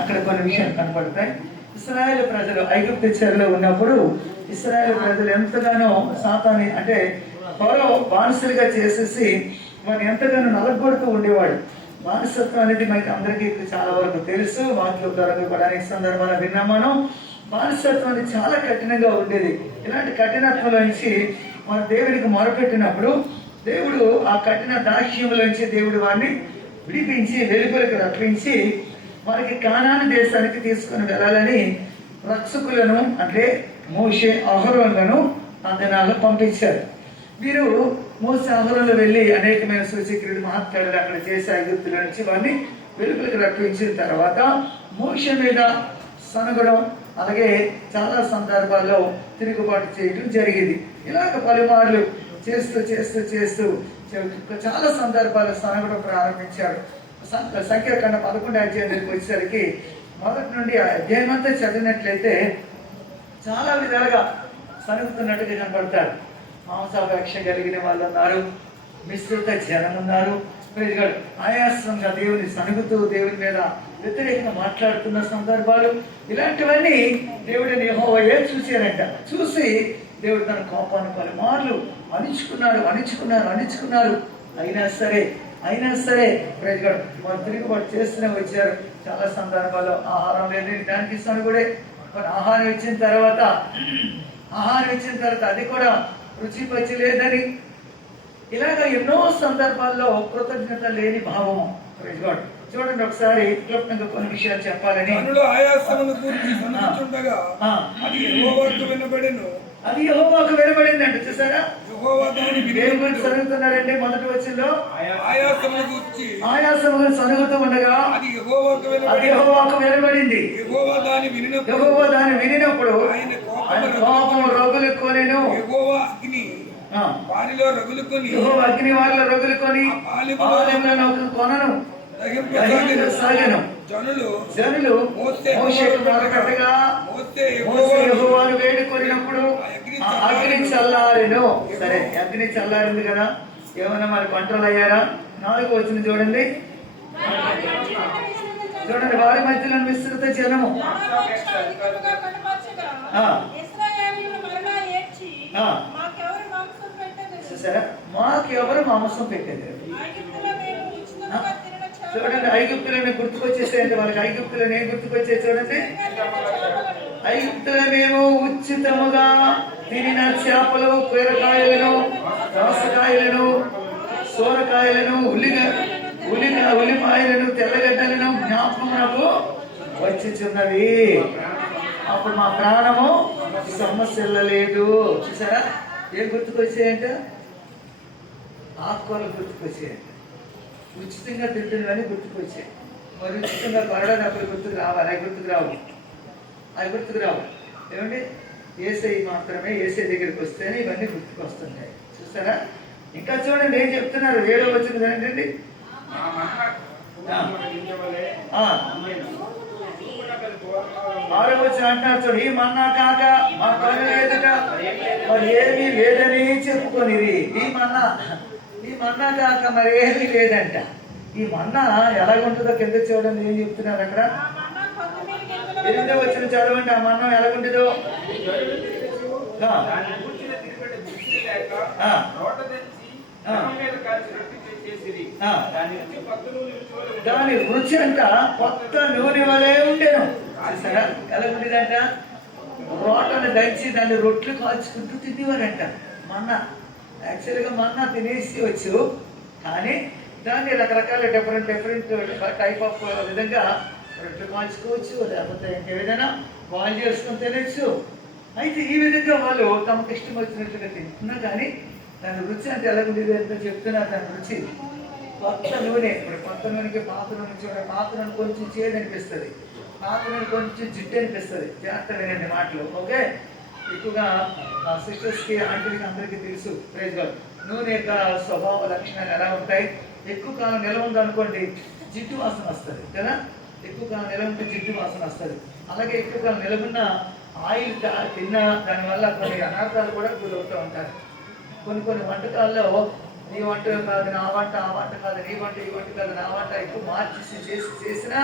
అక్కడ కొన్ని విషయాలు కనపడతాయి. ఇశ్రాయేలు ప్రజలు ఐగుప్తు చెరలో ఉన్నప్పుడు ఇశ్రాయేలు ప్రజలు ఎంతగానో సాతాని అంటే ఫరో బానిసలుగా చేసేసి వారిని ఎంతగానో నలగొడుతూ ఉండేవాడు. బానిసత్వం అనేది మనకి అందరికీ చాలా వరకు తెలుసు. వాటిలో కూడా అనేక సందర్భాలు విన్నాం మనం. బానిసత్వం అనేది చాలా కఠినంగా ఉండేది. ఇలాంటి కఠినత్వంలో నుంచి మన దేవుడికి మొరపెట్టినప్పుడు దేవుడు ఆ కఠిన దాస్యంలోంచి దేవుడు వారిని విడిపించి వెలుగులకు రప్పించి వారికి కానాను దేశానికి తీసుకుని వెళ్ళాలని రక్షకులను అంటే మోషే అహరోనులను ఆ దినాల్లో పంపించారు. వీరు మోసే అహరోనులు వెళ్ళి అనేకమైన సూచక్రియలు మహత్కార్యాలు అక్కడ చేసి ఐగుప్తుల నుంచి వారిని వెలుగులకు రప్పించిన తర్వాత మోషే మీద సనగడం, అలాగే చాలా సందర్భాల్లో తిరుగుబాటు చేయడం జరిగింది. ఇలాగ పలుమార్లు చేస్తూ చేస్తూ చేస్తూ చాలా సందర్భాలు సనగడం ప్రారంభించారు. సంఖ్యాకాండం 11వ అధ్యాయానికి వచ్చేసరికి మొదటి నుండి ఆ అధ్యాయం అంతా చదివినట్లయితే చాలా విధాలుగా సనుగుతున్నట్టుగా కనపడతారు. మాంసాపేక్ష కలిగిన వాళ్ళు ఉన్నారు, మిశ్రిత జనం ఉన్నారు, ఆయాసంగా దేవుని సనుగుతూ దేవుని మీద వ్యతిరేకంగా మాట్లాడుతున్న సందర్భాలు, ఇలాంటివన్నీ దేవుడిని యెహోవాయే చూశారంట. చూసి దేవుడు తన కోపాన్ని పలుమార్లు అణించుకున్నారు. అయినా సరే ప్రజలు వారు తిరుగుబాటు చేస్తూనే వచ్చారు. చాలా సందర్భాల్లో ఆహారం లేదు, దానికి ఇస్తాను కూడా ఆహారం ఇచ్చిన తర్వాత అది కూడా రుచి పచ్చి లేదని, ఇలాగ ఎన్నో సందర్భాల్లో కృతజ్ఞత లేని భావము. చూడండి ఒకసారి క్లుప్తంగా కొన్ని విషయాలు చెప్పాలని. అది యెహోవాకు వినబడింది అంటే చూసారా, దేని గురించి చదువుతున్నారంటే మొదటి వచ్చిందో ఆయాసమును సనుగుతూ ఉండగా అది యెహోవాకు వినబడింది. యెహోవా దాన్ని వినినప్పుడు ఆయన కోపం రగులుకొనెను. యెహోవా అగ్ని వారిలో రగులుకొని పాలెములను కొనను సాగను. జనులు మోషేకు మొరపెట్టగా మోషే యెహోవాను వేడుకొనినప్పుడు అగ్ని చల్లారెను. సరే, అగ్ని చల్లారింది కదా, ఏమన్నా మరి కంట్రోల్ అయ్యారా? 4వ వచనం చూడండి. వారి మధ్యలో విస్తృత జనము చూసారా, మాకు ఎవరు మాంసం పెట్టేది. చూడండి, ఐగుప్తులని గుర్తుకొచ్చేసాయంటే వాళ్ళకి ఐగుప్తులని ఏం గుర్తుకొచ్చేది చూడండి. ఐగుప్తులో మేము ఉచితముగా తినిన చేపలు, కూరగాయలను, దోసకాయలను, సోరకాయలను, ఉల్లిపాయలను, తెల్లగడ్డలను జ్ఞాపకమునకు వచ్చిచున్నవి. అప్పుడు మా ప్రాణము సమస్యలేదు. చూసారా, ఏం గుర్తుకొచ్చాయంట? ఆకుకూరలు గుర్తుకొచ్చాయంట. ఉచితంగా తింటున్నవన్నీ గుర్తుకొచ్చాయి. మరి ఉచితంగా కొనడానికి గుర్తుకు రావాలి, అవి గుర్తుకు రావు. ఏమండి, యేసయ్య మాత్రమే, యేసయ్య దగ్గరికి వస్తేనే ఇవన్నీ గుర్తుకు వస్తున్నాయి. చూసారా, ఇంకా చూడండి ఏం చెప్తున్నారు. 7వ వచనం ఏంటండి, 6వ వచనం అంటున్నారు చూడు, ఈ మన్నా కాక మా పని లేదుట మరి ఏమీ లేదని చెప్పుకొనిరి. ఈ మన్నా కాక మరి ఏమీ లేదంట. ఈ మన్నా ఎలాగుంటుందో కింద చూడండి ఏం చెప్తున్నారు అక్కడ. 8వ వచనం చదవండి, ఆ మన్నా ఎలాగుంటుందో. దాని రుచి అంట కొత్త నూనె వలె ఉండేను. చూసారా ఎలాగుండేదంట? రోటను దంచి దాన్ని రొట్లు కాల్చుకుంటూ తినేవారంట. మన్నా యాక్చువల్గా మన్నా తినేసి వచ్చు, కానీ దాన్ని రకరకాల డిఫరెంట్ టైప్ ఆఫ్ విధంగా రొట్టెలు కాల్చుకోవచ్చు, లేకపోతే ఇంకేదైనా బాయిల్ చేసుకొని తినచ్చు. అయితే ఈ విధంగా వాళ్ళు తమకు ఇష్టం వచ్చినట్లుగా తింటున్నా, కానీ దాని రుచి అంటే ఎలాగుండేది అంటే చెప్తున్నారు. దాని రుచి కొత్త నూనె. ఇప్పుడు కొత్త నూనెకి పాత నూనె చూడండి, పాత నూనె కొంచెం చేదు అనిపిస్తుంది, పాత నూనె కొంచెం జిడ్డు అనిపిస్తుంది. జాగ్రత్త వినండి మాటలు, ఓకే? ఎక్కువగా సిస్టర్స్కి, ఆంటీలకి అందరికీ తెలుసు. ప్రైజ్ గాడ్, నూనె యొక్క స్వభావ లక్షణాలు ఎలా ఉంటాయి. ఎక్కువ కాలం నిల్వ ఉందనుకోండి జిడ్డు వాసన వస్తుంది కదా, ఎక్కువ కాలం నిల్వ ఉంటే జిడ్డు వాసన వస్తుంది. అలాగే ఎక్కువ కాలం నిలబడిన ఆయిల్ తిన్నా దానివల్ల కొన్ని అనార్థాలు కూడా గురవుతూ ఉంటారు. కొన్ని వంటకాల్లో నీ వంట కాదు నా వంట, ఆ వంట కాదు నీ వంట, ఈ వంట కాదు నా వంట ఎక్కువ మార్చేసి చేసినా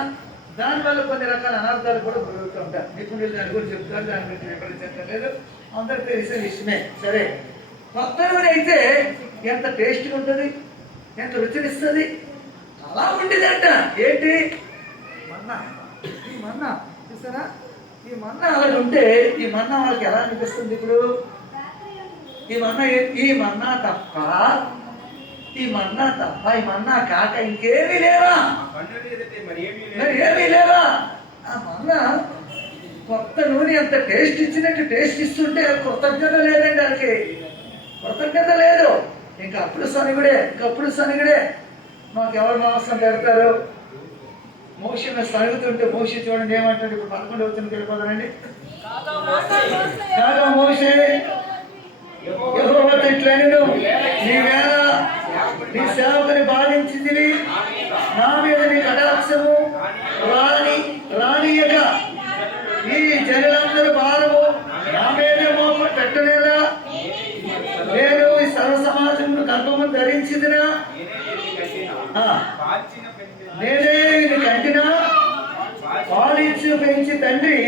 దానివల్ల కొన్ని రకాల అనర్థాలు కూడా జరుగుతూ ఉంటాయి. నిపుణులు దాని గురించి చెప్తారు, దాని గురించి వివరించడం లేదు, అందరికి తెలిసిన విషయమే. సరే, కొత్త నూనె అయితే ఎంత టేస్ట్గా ఉంటుంది, ఎంత రుచినిస్తుంది. అలా ఉండేదంట. ఏంటి మన్నా, ఈ మన్నా చూసారా, ఈ మన్నా అలాగ ఉంటే ఈ మన్నా వాళ్ళకి ఎలా అనిపిస్తుంది? ఇప్పుడు ఈ మన్నా తప్ప ఈ మన్నా కాక ఇంకేమీ లేవా? మరి ఏమీ లేవా? ఆ మన్నా కొత్త నూనె అంత టేస్ట్ ఇచ్చినట్టు టేస్ట్ ఇస్తుంటే కృతజ్ఞత లేదండి, వాళ్ళకి కృతజ్ఞత లేదు. ఇంకప్పుడు సనిగుడే. మాకు ఎవరు మాంసం పెడతారు? మోషను సరుగుతుంటే మోషి చూడండి ఏమంటాడు. ఇప్పుడు 11వ వచనంకి వెళ్ళిపోతానండి. కాగా మోషే యెహోవా ఇట్లనెను, నీవేళ నీ సేవకుని బాధించింది, నా మీద నీ కటాక్షము రానియక ఈ జనులందరూ భారము నా మీదే మోప పెట్టలేదా? నేను ఈ సర్వ సమాజమును గర్భము ధరించిదినా? నేనే ఇది కంటినా? పాలిచ్చు పెంచి తండ్రి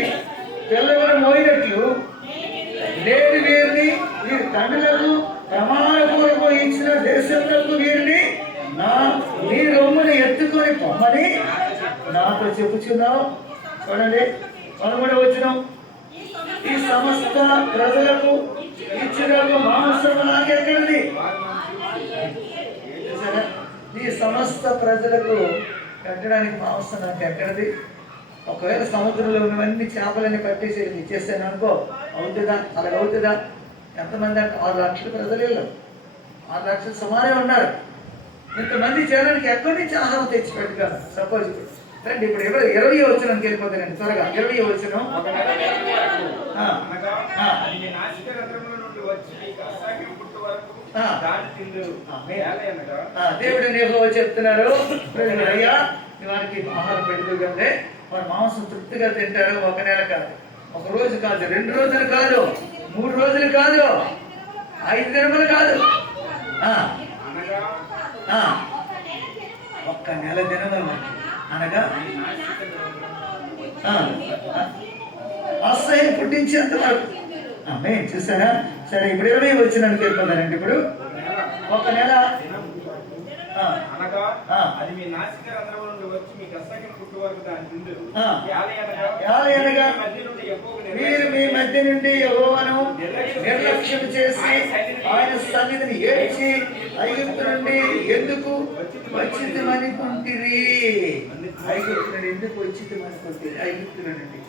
పిల్లలను మోయినట్లు నేను వీరిని వీరి తండ్రులకు ప్రమాణపూర్వకం ఇచ్చిన దేశంలో వీరిని నీ రొమ్మును ఎత్తుకొని పొమ్మని నాతో చెప్పుచున్నావు. చూడండి 13వ వచనం. ఈ సమస్త ప్రజలకు ఇచ్చిన మాంసము నాకెక్కడిది? ఈ సమస్త ప్రజలకు కట్టడానికి మాంసం నాకు ఎక్కడిది? ఒకవేళ సముద్రంలో ఉన్నవన్నీ చేపలన్నీ పట్టేసి ఇచ్చేస్తాను అనుకో, అవుతుందా? అలాగ అవుతుందా? ఎంతమంది అంటే 6 లక్షల ప్రజలు వెళ్ళారు. 6 లక్షలు సుమారే ఉన్నారు. ఇంతమంది చేయడానికి ఎక్కడి నుంచి ఆహారం తెచ్చి పెట్టుకోవాలి? సపోజ్ రండి ఇప్పుడు 20వ వచనానికి వెళ్ళిపోతానండి త్వరగా. 20వ వచనం. దేవుడు యెహోవా చెప్తున్నారు, అయ్యా వారికి ఆహారం పెడుతుంటే వారు మాంసం తృప్తిగా తింటారు. 1 నెల కాదు, 1 రోజు కాదు, 2 రోజులు కాదు, 3 రోజులు కాదు, 5 దినములు కాదు, 1 నెల దినములు అనగా అసహ్యం పుట్టించేంత వరకు. మేము చూసారా? సరే, ఇప్పుడు 20వ వచనానికి వెళ్ళిపోతానండి. ఇప్పుడు 1 నెల మీరు మీ మధ్య నుండి యెహోవాను నిర్లక్ష్యం చేసి ఆయన సన్నిధిని ఏడ్చి ఐగుప్తు నుండి ఎందుకు వచ్చిందనుకుంటురి? ఐగుప్తు నుండి ఎందుకు వచ్చిందనుకుంటురి? ఐగుప్తు నుండి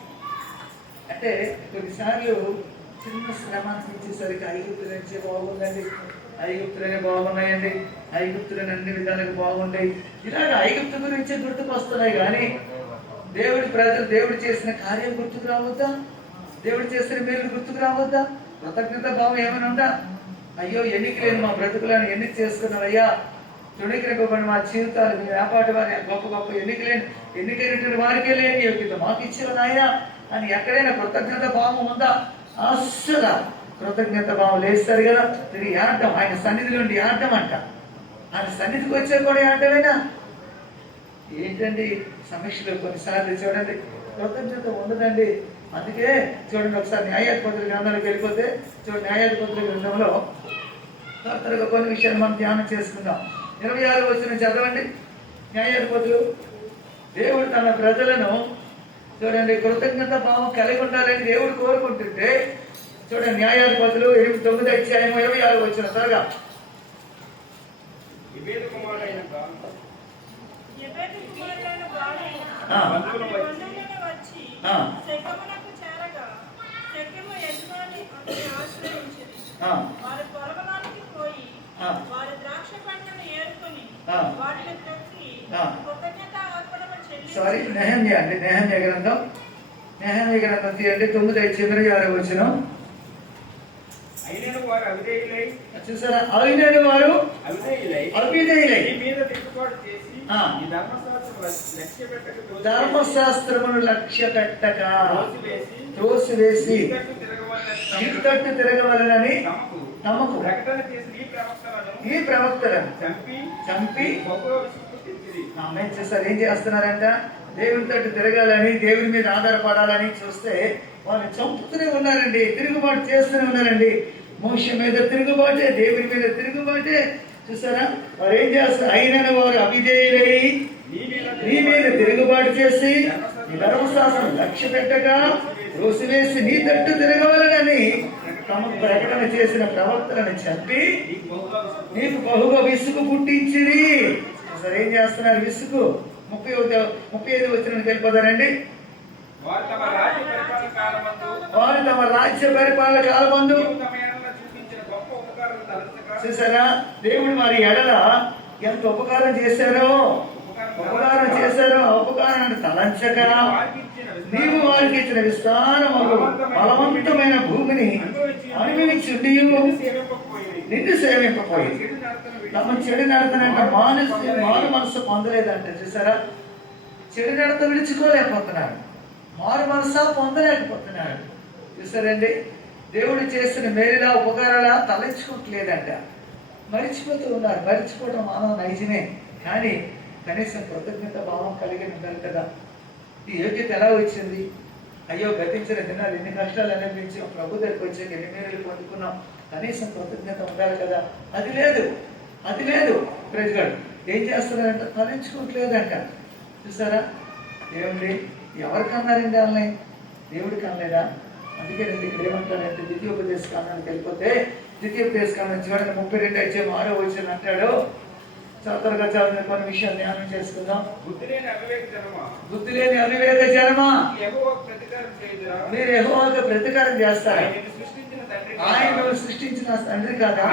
అంటే కొన్నిసార్లు చిన్న శ్రమ ఇచ్చేసరికి ఐగుప్తు నుంచే బాగుందండి, ఐగుప్తులనే బాగున్నాయండి, ఐగుప్తులని అన్ని విధాలుగా బాగుంటాయి. ఇలాగ ఐగుప్తు గురించి గుర్తుకొస్తున్నాయి కానీ దేవుడి ప్రజలు దేవుడు చేసిన కార్యం గుర్తుకు రావద్దా? దేవుడు చేసిన మేలు గుర్తుకు రావద్దా? కృతజ్ఞత భావం ఏమైనా ఉందా? అయ్యో ఎన్నిక లేని మా బ్రతుకులను ఎన్నిక చేసుకున్నారయ్యా, చుణికినటువంటి మా జీవితాలు మీ వ్యాపారి వారి గొప్ప ఎన్నికైనటువంటి వారికే లేని యోగ్యత మాకు ఇచ్చిన నాయన అని ఎక్కడైనా కృతజ్ఞత భావం ఉందా? అస్సలు కృతజ్ఞత భావం లేస్తారు కదా. తిరిగి ఆడటం, ఆయన సన్నిధిలో ఉండి ఆడటం అంట. ఆయన సన్నిధికి వచ్చే కూడా ఆడటమేనా? ఏంటండి సమీక్షలో కొన్నిసార్లు చూడండి కృతజ్ఞత ఉండదండి. అందుకే చూడండి, ఒకసారి న్యాయాధిపతుల గ్రంథంలోకి వెళ్ళిపోతే చూడండి, న్యాయాధిపతుల గ్రంథంలో త్వరగా కొన్ని విషయాలు మనం ధ్యానం చేసుకుందాం. 26వ వచనం చదవండి. న్యాయాధిపతులు దేవుడు తన ప్రజలను చూడండి కృతజ్ఞత భావం కలిగి ఉండాలని దేవుడు కోరుకుంటుంటే చూడండి, న్యాయాధిపతులు 9వ అధ్యాయం 26వ వచనం త్వరగా. సారీ, నెహమ్యా అండి, నెహమ్యా గ్రంథం తీయండి 9:26వ వచనం. చూసారా? అయినను వారు అవిధేయులై ధర్మశాస్త్రమును లక్ష్య పెట్టక త్రోసివేసి ఇంతట్టు తిరగవలనని తమకు ఈ ప్రవక్తలను చంపి చేస్తారు. ఏం చేస్తున్నారంట? దేవుని తట్టు తిరగాలని, దేవుని మీద ఆధారపడాలని చూస్తే వాళ్ళు చంపుతూనే ఉన్నారండి, తిరుగుబాటు చేస్తూనే ఉన్నారండి. మోషే మీద తిరుగుబాటే, దేవుని మీద తిరుగుబాటే. చూసారా, వారు ఏం చేస్తారు? అయినను వారు అవిధేయులై నీ మీద తిరుగుబాటు చేసి నీ ధర్మశాస్త్రం లక్ష్య పెట్టగా రోసివేసి నీ తట్టు తిరగవలనని తమకు ప్రకటన చేసిన ప్రవక్తలను చంపి నీకు బహుగా విసుగు పుట్టించిరి. అసలు ఏం చేస్తున్నారు? విసుగు. 35 వచ్చిన తెలిపోతారండి. వారు తమ రాజ్య పరిపాలన కాలమందు చూసారా, దేవుడు వారి ఎడల ఎంత ఉపకారం చేశారో, ఆ ఉపకారాన్ని తలంచక నీవు వారికి ఇచ్చిన విస్తారములు బలవంతమైన భూమిని అనుభవించి నిన్ను సేవింపపోయి తమ చెడు నడతనంట మారు మనసు పొందలేదంట. చూసారా, చెడు నడత విడుచుకోలేకపోతున్నాడు, మారు మనసా పొందలేకపోతున్నాడు. చూసారండి, దేవుడు చేసిన మేలులా ఉపకారాలా తలంచుకోవట్లేదంట, మరిచిపోతూ ఉన్నారు. మరిచిపోవడం మానవ నైజమే, కానీ కనీసం కృతజ్ఞత భావం కలిగి ఉండాలి కదా. ఈ యోగ్యత ఎలా వచ్చింది? అయ్యో, గతించిన దినాలు ఎన్ని కష్టాలు అనిపించాం, ప్రభు దగ్గరికి వచ్చాక ఎన్ని మేలు పొందుకున్నాం, కనీసం కృతజ్ఞత ఉండాలి కదా. అది లేదు. ప్రజలు ఏం చేస్తున్నారంట? తలంచుకోవట్లేదంట. చూసారా, ఏమండి, ఎవరికన్నారండి వాళ్ళని? దేవుడికి అనలేదా? అందుకే నేను ఇక్కడ ఏమంటానంటే, ద్వితీయోపదేశ కాండానికి వెళ్ళిపోతే ద్వితీయోపదేశ కాండం చూడండి 32 వచ్చే 6వ వచనం అంటాడు. త్వరగా చదివిన కొన్ని విషయాలు ధ్యానం చేసుకుందాం. బుద్ధి లేని అవివేక జనమా, మీరు యెహోవాకు ప్రతీకారం చేస్తారు. ఆయన మిమ్మల్ని సృష్టించిన తండ్రి కాదా?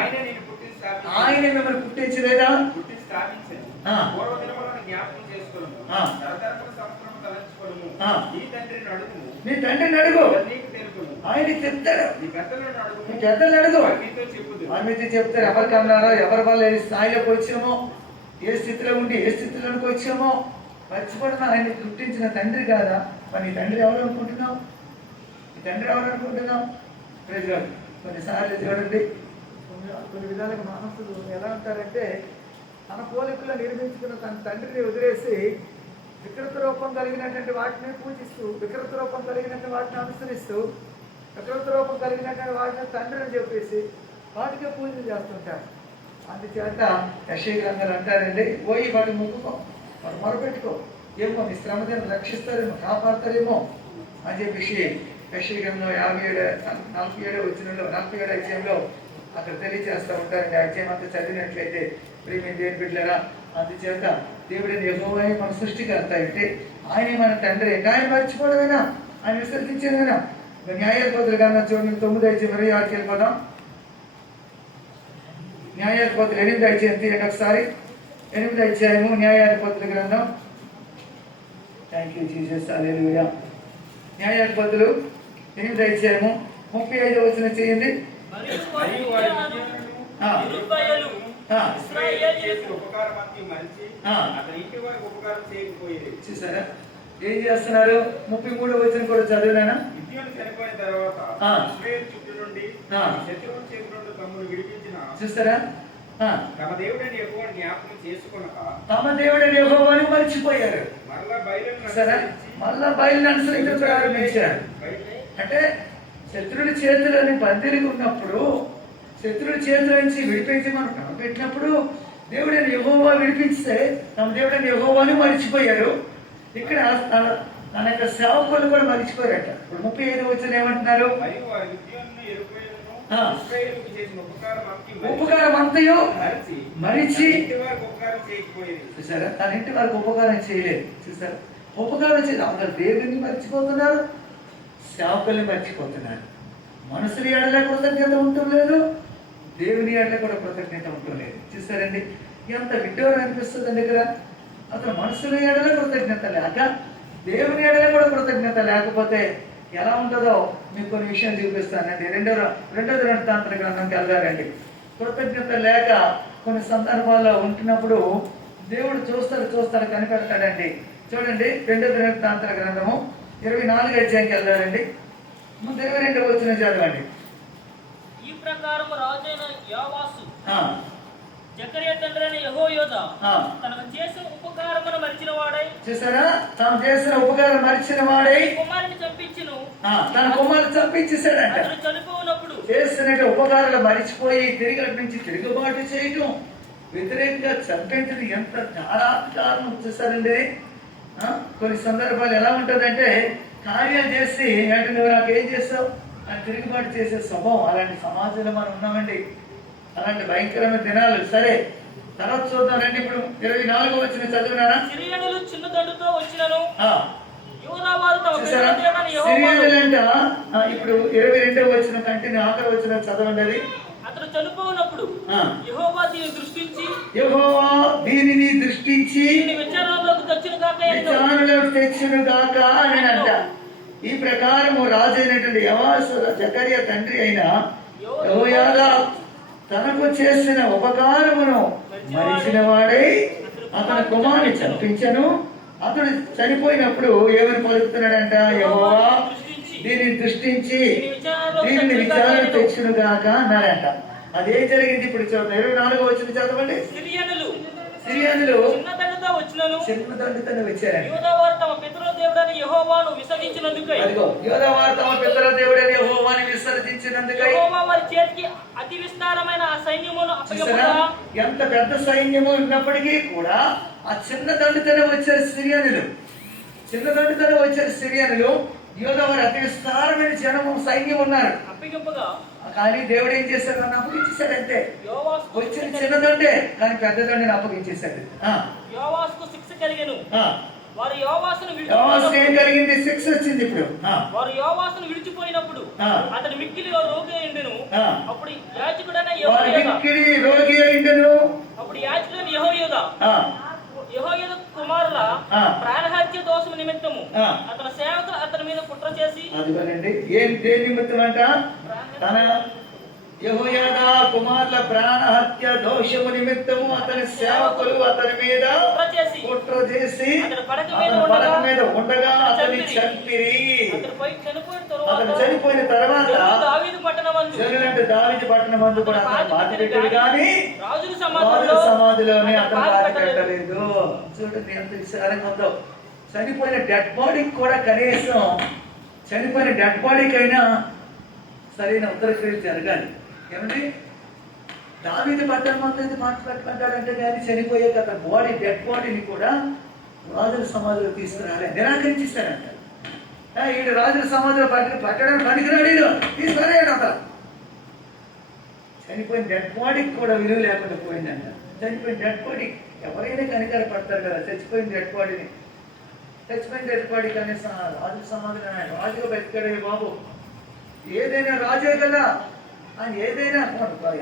ఆయన మిమ్మల్ని పుట్టించలేదా? నీ తండ్రిని అడుగు, ఆయన చెప్తాడు. నీ పెద్దలను అడుగు, ఆయన చెప్తారు. ఎవరికి అన్నారో, ఎవరి వల్ల ఏ స్థాయిలోకి వచ్చామో, ఏ స్థితిలో ఉండి ఏ స్థితిలోకి వచ్చామో మర్చిపోయిన ఆయన పుట్టించిన తండ్రి కాదా? మరి నీ తండ్రి ఎవరు అనుకుంటున్నావు? ప్రజలు కొన్నిసార్లు చూడండి, కొన్ని విధాలుగా మనసులు ఎలా ఉంటారంటే, తన పోలికలో నిర్మించుకున్న తన తండ్రిని వదిలేసి వికృత రూపం కలిగినటువంటి వాటిని పూజిస్తూ, వికృత రూపం కలిగినటువంటి వాటిని అనుసరిస్తూ, వికృత రూపం కలిగినటువంటి వాటిని తండ్రిని చెప్పేసి వాటికే పూజలు చేస్తుంటారు. అందుచేత యెషయా గ్రంథాలు అంటారండి, పోయి వాటి ముక్కుకో, వాడు మొరపెట్టుకో, ఏమో నీ శ్రమను రక్షిస్తారేమో, కాపాడతారేమో అని చెప్పేసి యెషయా గ్రంథం 47 వచనంలో 47 అధ్యాయంలో అక్కడ తెలియజేస్తూ ఉంటారండి. అధ్యాయం అంతా చదివినట్లయితే, ప్రేమ దేవుని బిడ్డలారా, అందుచేత దేవుడిని యెహోవా మన సృష్టికర్త అయితే ఆయన మన తండ్రి, ఆయన మర్చిపోవడమేనా, ఆయన విసర్జించేదేనా? న్యాయాధిపతుల గ్రంథం చూడండి 9:26 వెళ్ళిపోదాం. న్యాయాధిపతులు 8వ అధ్యాయం తీయండి ఒకసారి. 8వ అధ్యాయము న్యాయాధిపతుల గ్రంథం. థ్యాంక్ యూ జీసస్, హల్లెలూయా. న్యాయాధిపతులు 8వ అధ్యాయము 35వ వచనం చేయండి. చూసారా, ఏం చేస్తున్నారు? 33వ వచనం కూడా చదివినా. చూస్తారా, తమ దేవుడని యెహోవాను మర్చిపోయారు. మళ్ళా బయలుని అనుసరించడం ప్రారంభించారు. అంటే శత్రువుల చేతులని బందీలుగా ఉన్నప్పుడు, శత్రువుల చేతుల నుంచి విడిపించి మనం పెట్టినప్పుడు దేవుడని యెహోవా విడిపిస్తే తమ దేవుడని యెహోవాను మర్చిపోయారు. ఇక్కడ తన యొక్క సేవకులు కూడా మర్చిపోయారట. ఇప్పుడు 35 వచనం ఏమంటున్నారు? ఉపకారం అంతయో మరిచి. చూసారా, తన ఇంటి వారికి ఉపకారం చేయలేదు. చూసారా, ఉపకారం చేయలేదు. అందరు దేవుడిని మర్చిపోతున్నారు, సేవకుల్ని మర్చిపోతున్నారు. మనుషులు ఏడలే కృతజ్ఞత ఉండలేదు, దేవుని ఏడలే కూడా కృతజ్ఞత ఉండలేదు. చూసారండి, ఎంత విడ్డూరం అనిపిస్తుంది ఇక్కడ. అసలు మనుషుల ఏడలే కృతజ్ఞత లేక, దేవుని ఏడలే కూడా కృతజ్ఞత లేకపోతే ఎలా ఉంటుందో మీకు కొన్ని విషయాలు చూపిస్తానండి. రెండో దినవృత్తాంతర గ్రంథంకి వెళ్దారండి. కృతజ్ఞత లేక కొన్ని సందర్భాల్లో ఉంటున్నప్పుడు దేవుడు చూస్తాడు కనిపెడతాడండి. చూడండి, 2వ దినవృత్తాంతర గ్రంథము 24వ అధ్యాయంకి వెళ్దారండి. ముందు 22వ వచనం చదవండి. ఈ ప్రకారం రాజైన యోవాషు జకరియా తండ్రి అయిన యెహోయాదా తనకు చేసిన ఉపకారమును మరిచిన వాడై, చూసారా, తాను చేసిన ఉపకారం మరిచిన వాడై కుమారుని చంపించును. తన కుమారుని చంపించేశాడంట. అతడు చనిపోయినప్పుడు చేస్తున్నట్టు ఉపకారాలు మరిచిపోయి తిరిగి అటు నుంచి తిరుగుబాటు చేయటం, వ్యతిరేకంగా చంపించడం ఎంత ధారాత్కారం చూసారండి. కొన్ని సందర్భాలు ఎలా ఉంటుందంటే కార్యాలు చేసి అంటే నువ్వు నాకేం చేస్తావు అని తిరుగుబాటు చేసే స్వభావం. అలాంటి సమాజంలో మనం ఉన్నామండి. అలాంటి భయంకరమైన దినాలు. సరే, తర్వాత చూద్దాం రండి. ఇప్పుడు 24వ వచనం చదివినారా? సిరియనులు చిన్న దండుతో వచ్చినను యూదావారు తమ చూసారా, పితరుల దేవుడైన సిరియనులంట. ఇప్పుడు 22వ వచనం కంటిన్యూ ఆఖరి వచనం చదవండి. అతడు చనిపోయినప్పుడు యెహోవా దీనిని దృష్టించి యెహోవా దీనిని దృష్టించి విచారణలోకి తెచ్చును గాక అని అంట. ఈ ప్రకారము రాజైనటువంటి యెహోవాషు జకరియా తండ్రి అయిన యెహోయాదా తనకు చేసిన ఉపకారమును మరిచిన వాడై అతని కుమారుని చంపించను. అతడు చనిపోయినప్పుడు ఏమని పలుకుతున్నాడంట? యెహోవా దీనిని దృష్టించి దీనిని విచారణ తెచ్చును గాక అన్నాడంట. అదేం జరిగింది ఇప్పుడు చూద్దాం. 24వ వచనం చదవండి. సిరియనులు చిన్న దండుతోనే వచ్చారండి. యూదావారు తమ పితరుల దేవుడైన యెహోవాను విసర్జించినందుకై, యూదావారు తమ పితరుల దేవుడైన యెహోవాను విసర్జించినందుకై యెహోవా వారి చేతికి అతి విస్తారమైన ఆ సైన్యమును అప్పగింపగా, ఎంత పెద్ద సైన్యము ఉన్నప్పటికీ కూడా ఆ చిన్న దండుతోనే వచ్చారు సిరియనులు. చిన్న దండుతోనే వచ్చారు సిరియనులు. యూదావారు అతి విస్తారమైన జనము సైన్యం ఉన్నారు. అప్పగింపగా కానీ దేవుడు ఏం చేశాడు? నన్ను అప్పగించేశాడు. అంతే, వచ్చిన చిన్నదండే కానీ పెద్దదండిని అప్పగించేశాడు. యోవాసుకు శిక్ష కలిగెను. వారు యోవాసుకు ఏం కలిగింది? శిక్ష వచ్చింది. ఇప్పుడు వారు యోవాసును విడిచిపోయినప్పుడు అతని మిక్కిలి రోగి అయిండెను. అప్పుడు యాజకుడైన యెహోయాదా కుమారుల ప్రాణహత్య దోషము నిమిత్తము అతని సేవకులు అతని మీద కుట్ర చేసి, అదిగోనండి దేని నిమిత్తం అంట? తన యెహోయాదా కుమారుల ప్రాణహత్య దోషము నిమిత్తము అతని సేవకులు అతని మీద కుట్ర చేసి అతని పడక మీద ఉండగా అతని చంపిరి. అతను చనిపోయిన తర్వాత దావీదు పట్టణమందు కూడా అతను పాతి పెట్టాడు, కానీ రాజుల సమాధిలోనే అతను పాతి పెట్టలేదు. చూడండి ఎంత విచారంగా ఉందో. చనిపోయిన డెడ్ బాడీకి కూడా కనీసం చనిపోయిన డెడ్ బాడీకైనా సరైన ఉత్తరక్రియలు జరగాలి. ఏమండి, దావీదు పట్టణమందు పాతి పెట్టమంటాడంటే కానీ చనిపోయాక అతని బాడీ డెడ్ బాడీని కూడా రాజుల సమాధిలో తీసుకురాలే, నిరాకరించేస్తాడంట. ఈడు రాజుల సమాధిలో పట్టడానికి పనికిరాడు, తీసుకురాడు. అతను చనిపోయిన డెడ్ బాడీకి కూడా విలువ లేకుండా పోయిందంట. చనిపోయిన డెడ్ బాడీ ఎవరైనా కనికర పడతారు కదా. చచ్చిపోయిన డెడ్ బాడీ కనీసం రాజుల సమాధిలో రాజుగా బతికాడే బాబు. ఏదైనా రాజే కదా, ఆయన ఏదైనా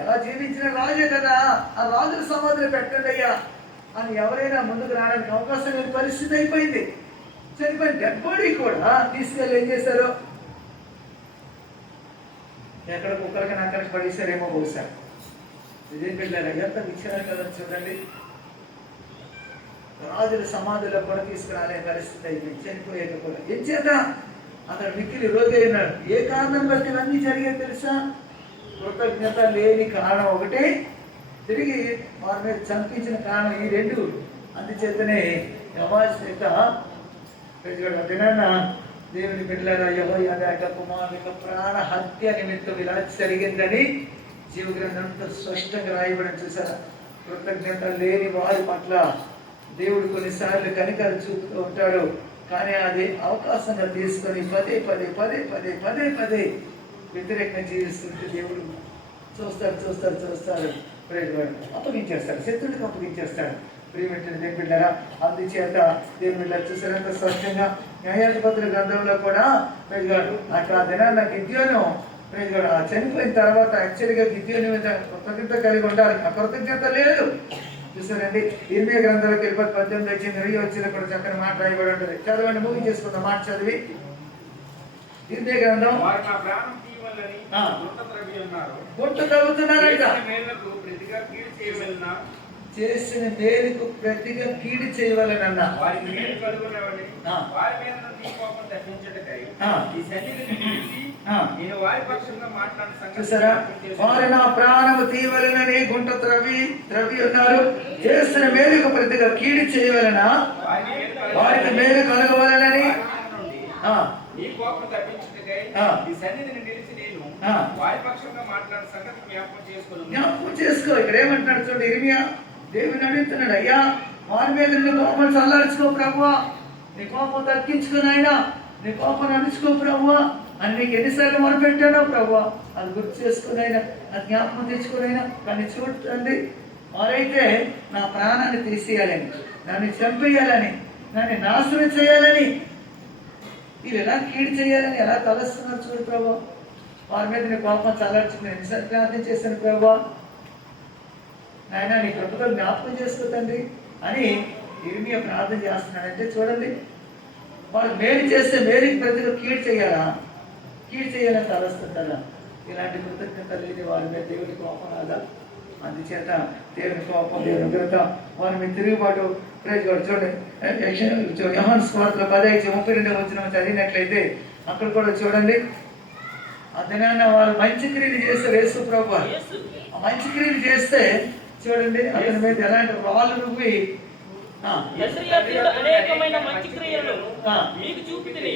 ఎలా జీవించిన రాజే కదా, ఆ రాజుల సమాధిలో పెట్టండి అయ్యా అని ఎవరైనా ముందుకు రావడానికి అవకాశం లేని పరిస్థితి అయిపోయింది. చనిపోయిన డెడ్ బాడీ కూడా తీసుకెళ్ళి ఏం చేశారు? ఎక్కడ కుక్కలకి అక్కడికి పడేశారేమో బహుశా. ఇదేం పెట్టారు? ఎంత విచారం కదా చూడండి. రాజుల సమాధిలో కూడా తీసుకురాలే పరిస్థితి అయిపోయింది. చనిపోయాక కూడా ఏం చేత అతను మిక్కిలి రోగి అయినాడు. ఏ కారణం బట్టి ఇవన్నీ జరిగే తెలుసా? కృతజ్ఞత లేని కారణం ఒకటి, తిరిగి వారి మీద చంపించిన కారణం ఈ రెండు. అందుచేతనే దినాన్న దేవుని బిడ్డలారా యెహోయాదా కుమారుని యొక్క ప్రాణ హత్య నిమిత్తం ఇలా జరిగిందని జీవగ్రంథంతో స్పష్టంగా రాయబడి చూసారా. కృతజ్ఞత లేని వారి పట్ల దేవుడు కొన్నిసార్లు కనికరం చూపుతూ ఉంటాడు, కానీ అది అవకాశంగా తీసుకొని పదే వ్యతిరేకంగా జీవిస్తుంటే దేవుడు చూస్తారు అప్పగించేస్తాడు, శత్రుడికి అప్పగించేస్తాడు. ప్రియమిత్రుడు దేవుని బిడ్డలారా, అందుచేత దేవుని బిడ్డలారా చూసారంత స్పష్టంగా న్యాయాధిపతుల గ్రంథంలో కూడా అక్కడ దినాన్న గిద్యోను చనిపోయిన తర్వాత యాక్చువల్గా గిద్యోని మీద కృతజ్ఞత కలిగి ఉండాలి. ఆ కృతజ్ఞత లేదు. చూసారండి, ఇర్మియా గ్రంథంలోకి 18 వచ్చింది, 20 వచ్చిన కూడా చక్కని మాట రాయబడి ఉంటుంది. చదవండి, ముగించేసుకుందాం మాట చదివి. ఇర్మియా గ్రంథం గుంట తవ్వుతున్నారంట. చేసిన మేలుకు ప్రతిగా కీడు చేయవలనన్నా ఆ, నేను వారి పక్షంగా మాట్లాడిన సంగతి చూసారా? వారు నా ప్రాణము తీవలనని గుంట త్రవి ఉన్నారు. చేస్తున్న మేలుకు ప్రతిగా కీడు చేయవలన వారికి మేలు కలగవలనని ఆ, నీ కోపం తప్పించుటకై ఆ. ఈ సన్నిధిని నిలిచి నేను ఆ. వారి పక్షంగా మాట్లాడిన సంగతి జ్ఞాపకం చేసుకున్నాను. జ్ఞాపకం చేసుకో. ఇక్కడ ఏమంటున్నాడు చూడండి, ఇర్మియా దేవుని అడుగుతున్నాడు, అయ్యా వారి మీద నీ కోపం చల్లార్చుకో ప్రభువా, నీ కోపం తగ్గించుకుని ఆయన, నీ కోపం అణుచుకో ప్రభువా అని నీకు ఎన్నిసార్లు మొదలుపెట్టానో ప్రభువా, అది గుర్తు చేసుకుని అయినా, అది జ్ఞాపకం తెచ్చుకునైనా. కానీ చూడండి, వారైతే నా ప్రాణాన్ని తీసేయాలని, నన్ను చంపేయాలని, నన్ను నాశనం చేయాలని, వీళ్ళు ఎలా కీడు చేయాలని ఎలా తలస్తున్నారు చూడు ప్రభు. వారి మీద నీ కోపం చల్లార్చుకుని ఎన్నిసార్లు ప్రార్థన చేశాను ప్రభు, నాయన నీ కృపతో జ్ఞాపకం చేసుకో తండ్రి అని ఇర్మియా ప్రార్థన చేస్తున్నాడంటే చూడండి, వాళ్ళు మేలు చేస్తే మేలుకి ప్రతిగా కీడు చేయాలా, కీడు చేయాలని తలస్తుంటారా? ఇలాంటి కృతజ్ఞత లేని వారి మీద దేవుడి కోపం రాదా? అందుచేత దేవుని కోపం, దేవుని ఉగ్రత వారి మీద తిరుగుబాటు చూడండి. యోహాను సువార్తలో 10:32 వచనం చదివినట్లయితే అక్కడ కూడా చూడండి, ఆ దినాన్న వాళ్ళు మంచి క్రియలు చేస్తారు యేసు ప్రభు వారు. ఆ మంచి క్రియలు చేస్తే చూడండి అతని మీద ఎలాంటి రాళ్ళు రువ్వి యెషయా దేవుడు అనేకమైన మంచి క్రియలను మీకు చూపితిని.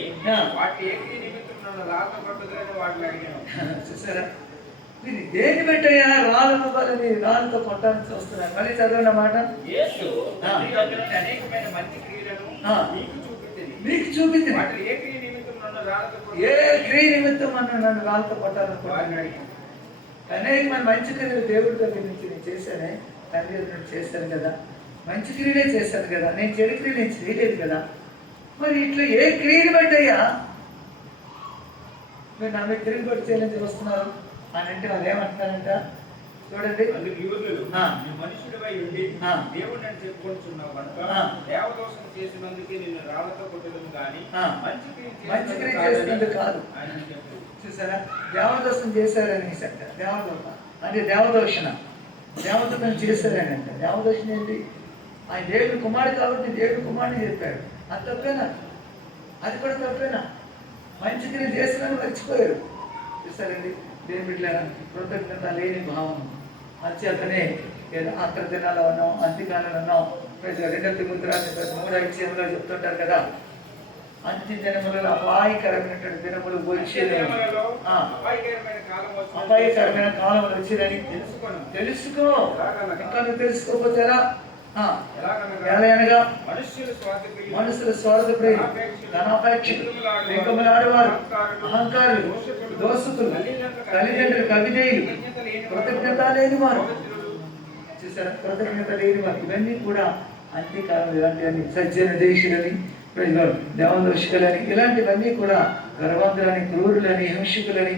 వాటి ఏకీ నిమిత్తం నన్ను రాత కొట్టదని వాటిని అడిగాను. చూసారా? మీరు దేన్ని పెట్టయ్యా రాళ్ళు రువ్వాలని, రాళ్ళతో కొట్టాలని చూస్తున్నారు. మళ్ళీ చదవండి అన్నమాట. యేసు అనేకమైన మంచి క్రియలను మీకు చూపితిని. మీకు చూపించింది వాటి ఏ క్రియ నిమిత్తం నన్ను రాత ఏ క్రియ నిమిత్తం నన్ను రాళ్ళతో కొట్టాలనుకుంటున్నాను. వాటిని అడిగాను. అనేకమైన మంచి క్రియలు దేవుడి దగ్గర నుంచి నేను చేశానే, తండ్రి దగ్గర నుంచి చేశాను కదా, మంచి క్రియలే చేశాను కదా, నేను చెడు క్రియలు నేను చేయలేదు కదా. మరి ఇట్లా ఏ క్రియలు బట్టయ్యా మీరు నా మీద తిరుగుబడి చేయాలని వస్తున్నారు అని అంటే వాళ్ళు ఏమంటున్నారంట చూడండి. అందుకు యూదులు, ఆ. నువ్వు మనుషుడివై ఉండి ఆ. దేవుడిని అని చెప్పుకుంటున్నావు కనుక ఆ. దేవదోషం చేసినందుకే నిన్ను రాళ్లతో కొట్టడం కానీ ఆ. మంచి మంచి క్రియ చేసినందుకు కాదు. ఆయన చెప్పు. చూసారా? దేవదోషం చేశారని అంట. దేవదోష అంటే దేవదోషణ, దేవదోషం చేశారని అంట. దేవదోషణ ఏంటి? ఆయన దేవుడి కుమారుడు కాబట్టి దేవుడి కుమారుని చెప్పాడు. అది తప్పేనా? అది కూడా తప్పేనా? మంచి క్రియ చేసినని మర్చిపోయారు. చూసారండి దేవుని బిడ్డలారా, కృతజ్ఞత లేని భావం అంచేతనే అక్కడ దినాల్లో ఉన్నాం, అంత్యకాలంలో ఉన్నాం. 2 తిమోతి 3:5 చెప్తుంటారు కదా, అంత్య దినములలో అపాయకరమైనటువంటి దినములు వచ్చేది, దినములలో అపాయకరమైన కాలం వస్తుంది. అపాయకరమైన కాలం వచ్చిందని తెలుసుకొను. తెలుసుకో. ఇంకా నువ్వు తెలుసుకోకపోతేరా ఎలాగనగా ఎలాగనగా మనుష్యుల స్వార్థప్రియులు, మనుషుల స్వార్థప్రియులు, ధనాపేక్షలు, వెంకములాడేవారు, అహంకారులు, దోషకులు, తల్లిదండ్రులు, కవిదేయులు, కృతజ్ఞత లేని వారు. చూసారా? కృతజ్ఞత లేని వారు. ఇవన్నీ కూడా అంత్యకాలం. ఇలాంటివన్నీ సజ్జన దేశులని, దేవదోషకులని, ఇలాంటివన్నీ కూడా గర్వంతులని, క్రూరులని, హింసకులని,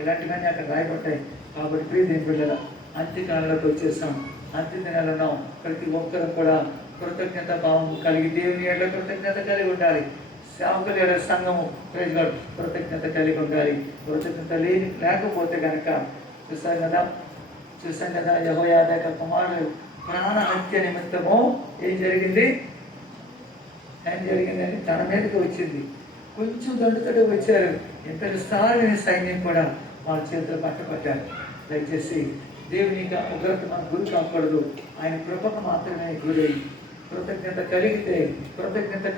ఇలాంటివన్నీ అక్కడ రాయబడ్డాయి. కాబట్టి ప్రియ దేవుని బిడ్డల అంత్యకాలంలోకి వచ్చేసాం. అంత్య దినాలను ప్రతి ఒక్కరు కూడా కృతజ్ఞత భావం కలిగి దేవుని ఎడల కృతజ్ఞత కలిగి ఉండాలి. సేవకుల ఎడల సంఘము కృతజ్ఞత కలిగి ఉండాలి. కృతజ్ఞత లేకపోతే కనుక చూసాం కదా యెహోయాదా యొక్క కుమారుడు ప్రాణ హత్య నిమిత్తము ఏం జరిగింది? తన మీదకి వచ్చింది. కొంచెం దండుతోటి వచ్చారు. ఇంతటి స్థాయి సైన్యం కూడా వాళ్ళ చేతులు పట్టబడ్డారు. దయచేసి దేవుని ఉగ్రత మన గురి కాకూడదు. ఆయన కృపకు మాత్రమే గురై కృతజ్ఞత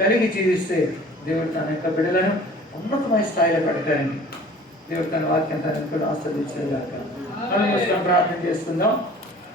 కలిగి జీవిస్తే దేవుడు తన యొక్క బిడ్డలను ఉన్నతమైన స్థాయిలో పెడతారండి. దేవుడు తన వాక్యం తనను కూడా ఆస్వాదించేదాకా మనం ప్రార్థన చేసుకుందాం.